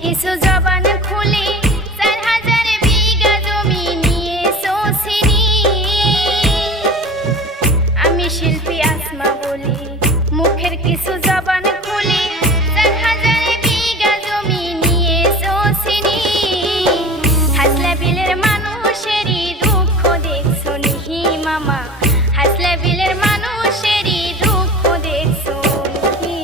কিছু জবান খুলি ৪,০০০ বিঘা জমি নিয়েছো ছিনি। আমি শিল্পী আসমা বলি, মুখের কিছু জবান খুলি ৪,০০০ বিঘা জমি নিয়েছো ছিনি। হাসলা বিলের মানুষেরই দুঃখ দেখছো নিহি মামা, হাসলা বিলের মানুষেরই দুঃখ দেখছো নিহি।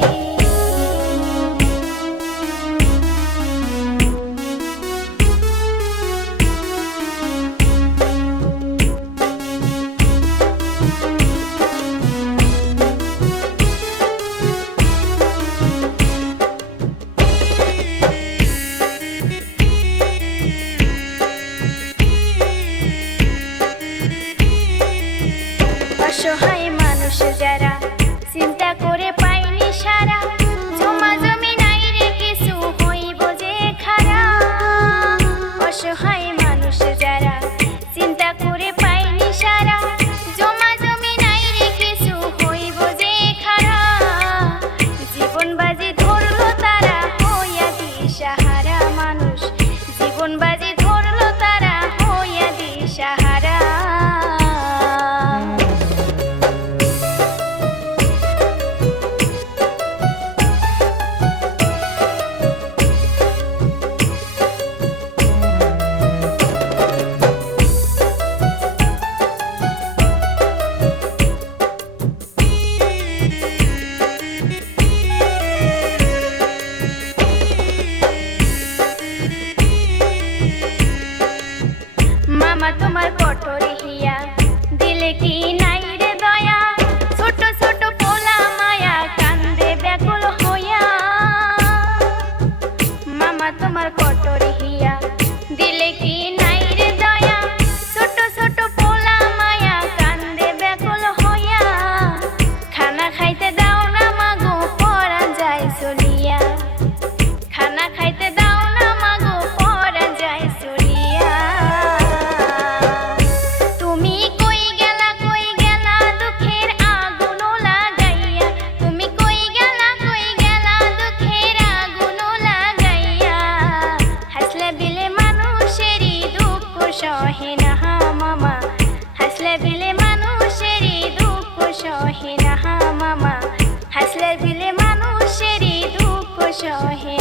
অসহায় মানুষ যারা চিন্তা করে পায়নি সারা, জমা জমি নাই রে কিছু হইব যে খারা। অসহায় মানুষ যারা চিন্তা করে পায়নি সারা, জমা জমি নাই রে কিছু হইব যে খারা। জীবন বাজি ধরলো তারা হইয়া দিশাহারা মানুষ, জীবন বাজি ধরলো তারা হইয়া দিশাহারা। মামা তোমার কঠোর হিয়া দিলে কি নাই রে দয়া, ছোট ছোট পোলা মায়া কান্দে ব্যাকুল হইয়া। মামা তোমার কঠোর হিয়া দিলে কি নাই রে দয়া, ছোট ছোট পোলা মায়া কান্দে ব্যাকুল হইয়া। খানা খাইতে দাও না মাগো পরাণ যায় চলিয়া, খানা খাইতে দাও না মাগো পরাণ যায় চলিয়া। তুমি কই গেলা দুঃখের আগুন লাগাইয়া, তুমি কই গেলা দুঃখের আগুন লাগাইয়া। হাসলে বিলে মানুষেরই দুঃখ সহে না মামা, হাসলে বিলে মানুষেরই দুঃখ সহে না মামা, হাসলে বিলে মানুষেরই দুঃখ সহে।